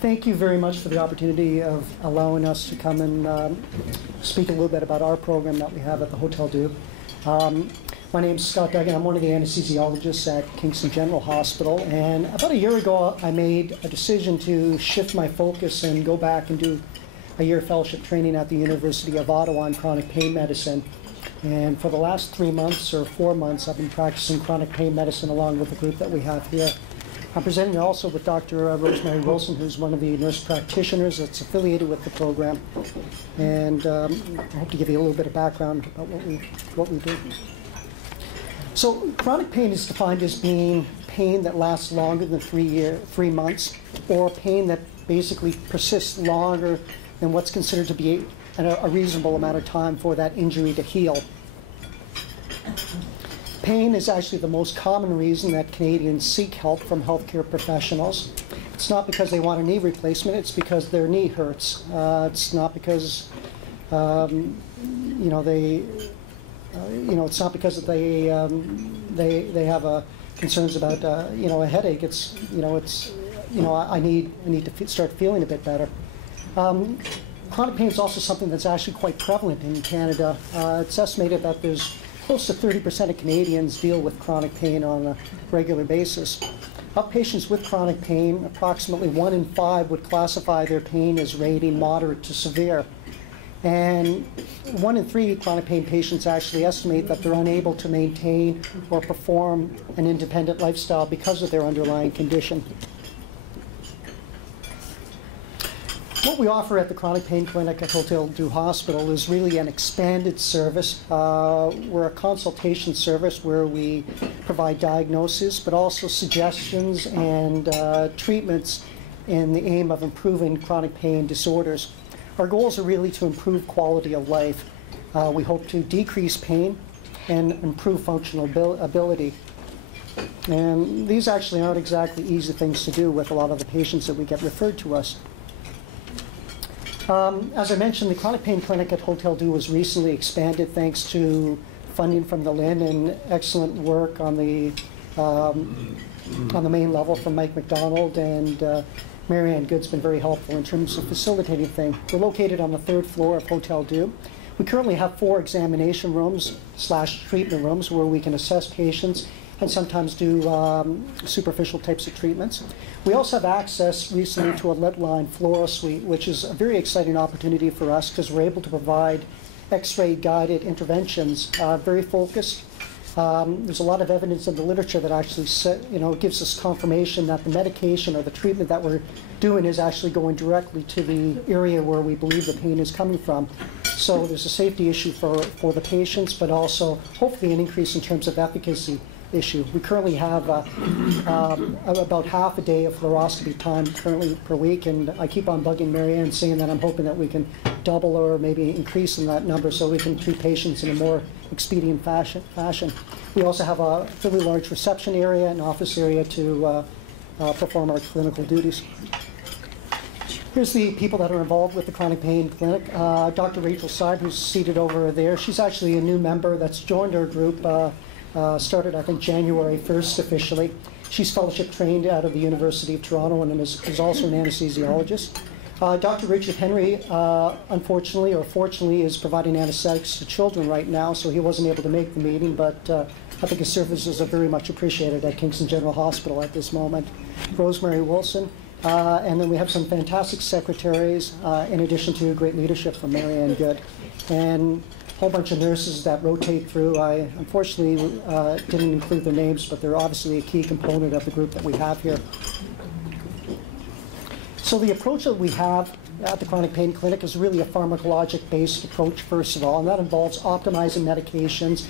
Thank you very much for the opportunity of allowing us to come and speak a little bit about our program that we have at the Hotel Dieu. My name is Scott Duggan. I'm one of the anesthesiologists at Kingston General Hospital, and about a year ago I made a decision to shift my focus and go back and do a year fellowship training at the University of Ottawa in chronic pain medicine. And for the last 3 months or 4 months I've been practicing chronic pain medicine along with the group that we have here. I'm presenting also with Dr. Rosemary Wilson, who's one of the nurse practitioners that's affiliated with the program. And I hope to give you a little bit of background about what we do. So chronic pain is defined as being pain that lasts longer than 3 months, or pain that basically persists longer than what's considered to be a reasonable amount of time for that injury to heal. Pain is actually the most common reason that Canadians seek help from healthcare professionals. It's not because they want a knee replacement, it's because their knee hurts. It's not because, it's not because they have concerns about, a headache. I need to start feeling a bit better. Chronic pain is also something that's actually quite prevalent in Canada. It's estimated that there's close to 30% of Canadians deal with chronic pain on a regular basis. Of patients with chronic pain, approximately 1 in 5 would classify their pain as rating moderate to severe. And 1 in 3 chronic pain patients actually estimate that they're unable to maintain or perform an independent lifestyle because of their underlying condition. What we offer at the Chronic Pain Clinic at Hotel Dieu Hospital is really an expanded service. We're a consultation service where we provide diagnosis, but also suggestions and treatments in the aim of improving chronic pain disorders. Our goals are really to improve quality of life. We hope to decrease pain and improve functional ability. And these actually aren't exactly easy things to do with a lot of the patients that we get referred to us. As I mentioned, the Chronic Pain Clinic at Hotel Dieu was recently expanded thanks to funding from the LHIN and excellent work on the main level from Mike McDonald, and Marianne Good's been very helpful in terms of facilitating things. We're located on the 3rd floor of Hotel Dieu. We currently have 4 examination rooms / treatment rooms where we can assess patients and sometimes do superficial types of treatments. We also have access recently to a lead-lined floral suite, which is a very exciting opportunity for us because we're able to provide X-ray guided interventions, very focused. There's a lot of evidence in the literature that actually gives us confirmation that the medication or the treatment that we're doing is actually going directly to the area where we believe the pain is coming from. So there's a safety issue for the patients, but also hopefully an increase in terms of efficacy issue. We currently have about half a day of fluoroscopy time currently per week, and I keep on bugging Marianne saying that I'm hoping that we can double or maybe increase in that number so we can treat patients in a more expedient fashion. We also have a fairly large reception area and office area to perform our clinical duties. Here's the people that are involved with the Chronic Pain Clinic. Dr. Rachel Seib, who's seated over there, she's actually a new member that's joined our group. Started, I think, January 1st officially. She's fellowship trained out of the University of Toronto and is also an anesthesiologist. Dr. Richard Henry, unfortunately or fortunately, is providing anesthetics to children right now, so he wasn't able to make the meeting, but I think his services are very much appreciated at Kingston General Hospital at this moment. Rosemary Wilson, and then we have some fantastic secretaries, in addition to great leadership from Marianne Good. And a whole bunch of nurses that rotate through. I unfortunately didn't include their names, but they're obviously a key component of the group that we have here. So the approach that we have at the Chronic Pain Clinic is really a pharmacologic-based approach, first of all, and that involves optimizing medications,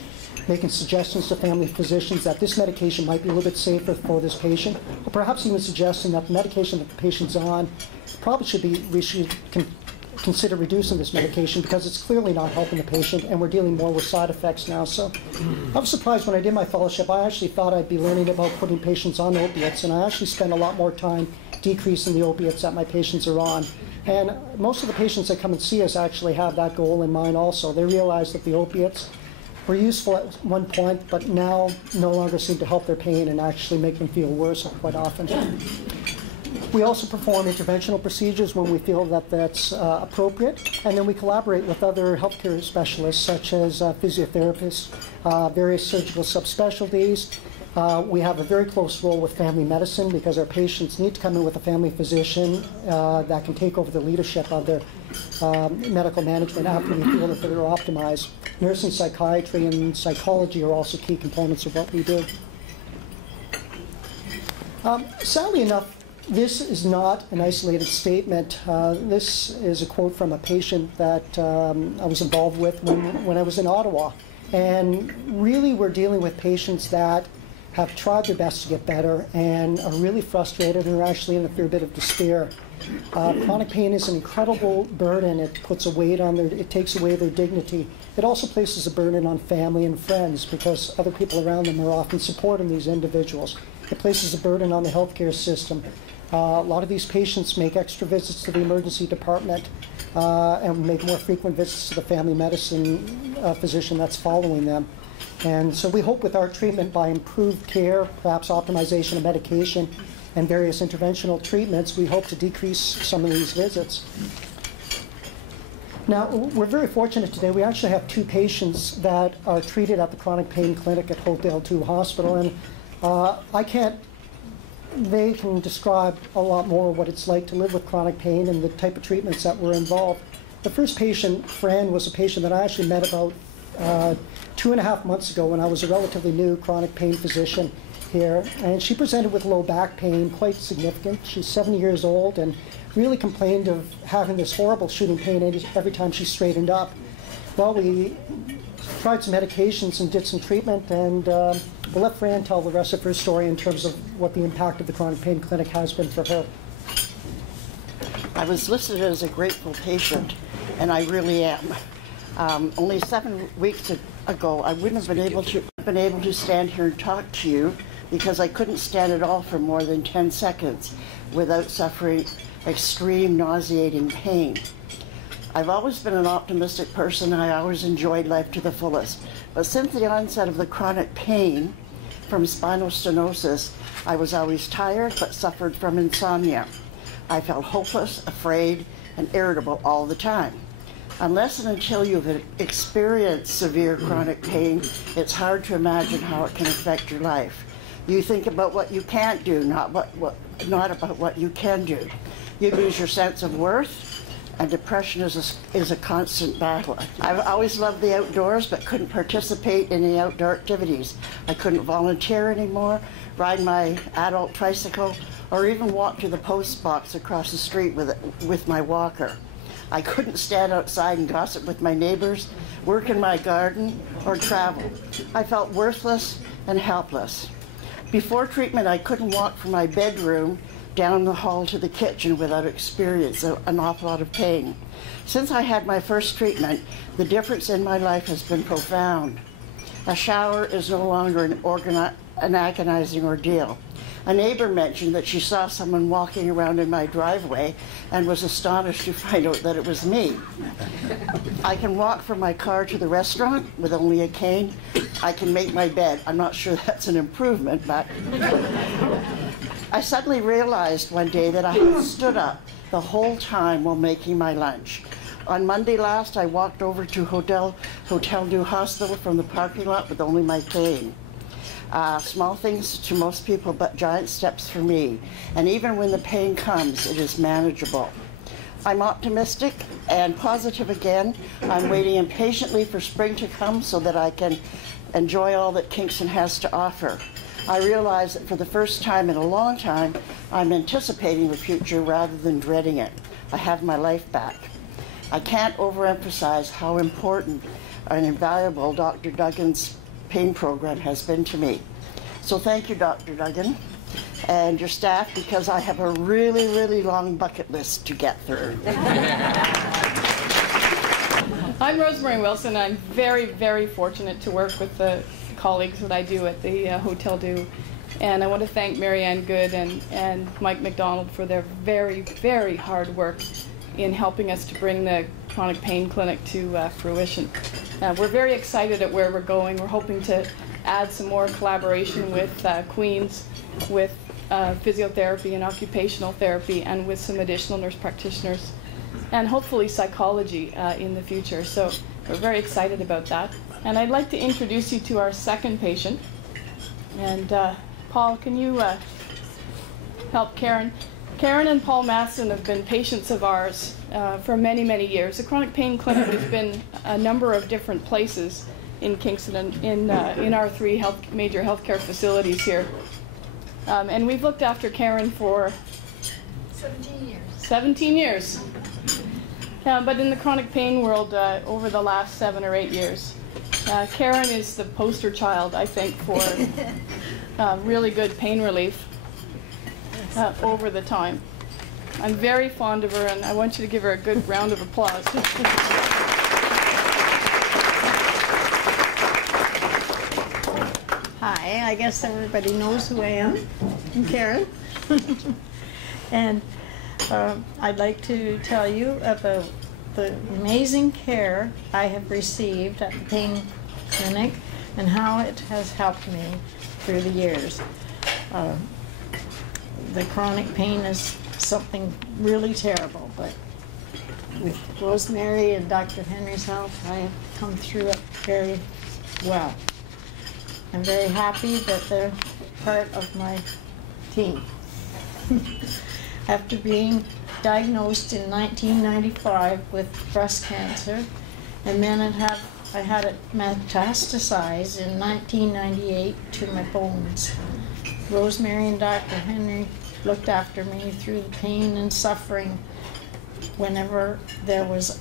making suggestions to family physicians that this medication might be a little bit safer for this patient, or perhaps even suggesting that the medication that the patient's on probably we should consider reducing this medication because it's clearly not helping the patient, and we're dealing more with side effects now. So I was surprised when I did my fellowship. I actually thought I'd be learning about putting patients on opiates, and I actually spend a lot more time decreasing the opiates that my patients are on. And most of the patients that come and see us actually have that goal in mind also. They realize that the opiates were useful at one point, but now no longer seem to help their pain and actually make them feel worse quite often. We also perform interventional procedures when we feel that that's appropriate, and then we collaborate with other healthcare specialists such as physiotherapists, various surgical subspecialties. We have a very close role with family medicine because our patients need to come in with a family physician that can take over the leadership of their medical management after we feel that they're optimized. Nursing, psychiatry, and psychology are also key components of what we do. Sadly enough, this is not an isolated statement. This is a quote from a patient that I was involved with when I was in Ottawa. And really, we're dealing with patients that have tried their best to get better and are really frustrated and are actually in a fair bit of despair. Chronic pain is an incredible burden. It puts a weight on it takes away their dignity. It also places a burden on family and friends because other people around them are often supporting these individuals. It places a burden on the healthcare system. A lot of these patients make extra visits to the emergency department and make more frequent visits to the family medicine physician that's following them. And so we hope with our treatment, by improved care, perhaps optimization of medication, and various interventional treatments, we hope to decrease some of these visits. Now, we're very fortunate today. We actually have 2 patients that are treated at the chronic pain clinic at Hotel 2 Hospital, and they can describe a lot more what it's like to live with chronic pain and the type of treatments that were involved. The first patient, Fran, was a patient that I actually met about 2.5 months ago when I was a relatively new chronic pain physician here, and she presented with low back pain, quite significant. She's 70 years old and really complained of having this horrible shooting pain every time she straightened up. Well, we tried some medications and did some treatment, and we'll let Fran tell the rest of her story in terms of what the impact of the chronic pain clinic has been for her. I was listed as a grateful patient, and I really am. Only 7 weeks ago, I wouldn't have been able to stand here and talk to you because I couldn't stand at all for more than 10 seconds without suffering extreme nauseating pain. I've always been an optimistic person. I always enjoyed life to the fullest. But since the onset of the chronic pain from spinal stenosis, I was always tired but suffered from insomnia. I felt hopeless, afraid, and irritable all the time. Unless and until you've experienced severe chronic pain, it's hard to imagine how it can affect your life. You think about what you can't do, not about what you can do. You lose your sense of worth, and depression is a constant battle. I've always loved the outdoors, but couldn't participate in any outdoor activities. I couldn't volunteer anymore, ride my adult tricycle, or even walk to the post box across the street with my walker. I couldn't stand outside and gossip with my neighbors, work in my garden, or travel. I felt worthless and helpless. Before treatment, I couldn't walk from my bedroom down the hall to the kitchen without experiencing an awful lot of pain. Since I had my first treatment, the difference in my life has been profound. A shower is no longer an agonizing ordeal. A neighbor mentioned that she saw someone walking around in my driveway and was astonished to find out that it was me. I can walk from my car to the restaurant with only a cane. I can make my bed. I'm not sure that's an improvement, but I suddenly realized one day that I had stood up the whole time while making my lunch. On Monday last, I walked over to Hotel 2 Hospital from the parking lot with only my cane. Small things to most people, but giant steps for me. And even when the pain comes, it is manageable. I'm optimistic and positive again. I'm waiting impatiently for spring to come so that I can enjoy all that Kingston has to offer. I realize that for the first time in a long time, I'm anticipating the future rather than dreading it. I have my life back. I can't overemphasize how important and invaluable Dr. Duggan's pain program has been to me. So thank you, Dr. Duggan, and your staff, because I have a really, really long bucket list to get through. I'm Rosemary Wilson. I'm very, very fortunate to work with the colleagues that I do at the Hotel 2. And I want to thank Marianne Good and Mike McDonald for their very, very hard work in helping us to bring the chronic pain clinic to fruition. We're very excited at where we're going. We're hoping to add some more collaboration with Queens, with physiotherapy and occupational therapy, and with some additional nurse practitioners, and hopefully psychology in the future. So we're very excited about that. And I'd like to introduce you to our second patient. And Paul, can you help Karen? Karen and Paul Masson have been patients of ours for many, many years. The Chronic Pain Clinic has been a number of different places in Kingston and in our three major healthcare facilities here. And we've looked after Karen for 17 years. 17 years. But in the chronic pain world, over the last 7 or 8 years, Karen is the poster child, I think, for really good pain relief over the time. I'm very fond of her, and I want you to give her a good round of applause. Hi, I guess everybody knows who I am. I'm Karen. And I'd like to tell you about the amazing care I have received at the pain clinic and how it has helped me through the years. The chronic pain is something really terrible, but with Rosemary and Dr. Henry's help, I have come through it very well. I'm very happy that they're part of my team. After being diagnosed in 1995 with breast cancer, and then I had it metastasized in 1998 to my bones. Rosemary and Dr. Henry looked after me through the pain and suffering whenever there was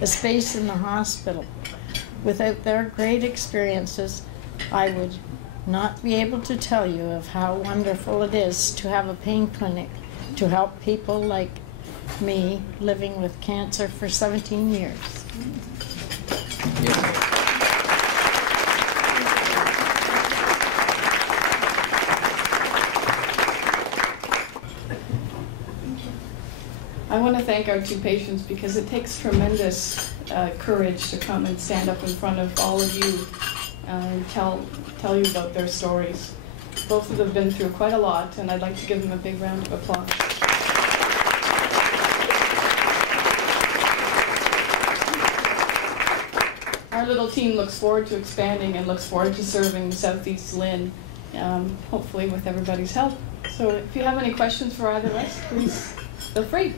a space in the hospital. Without their great experiences, I would not be able to tell you of how wonderful it is to have a pain clinic to help people like me living with cancer for 17 years. Yes. I want to thank our two patients because it takes tremendous courage to come and stand up in front of all of you and tell you about their stories. Both of them have been through quite a lot, and I'd like to give them a big round of applause. Our little team looks forward to expanding and looks forward to serving Southeast Lynn, hopefully with everybody's help. So if you have any questions for either of us, please feel free.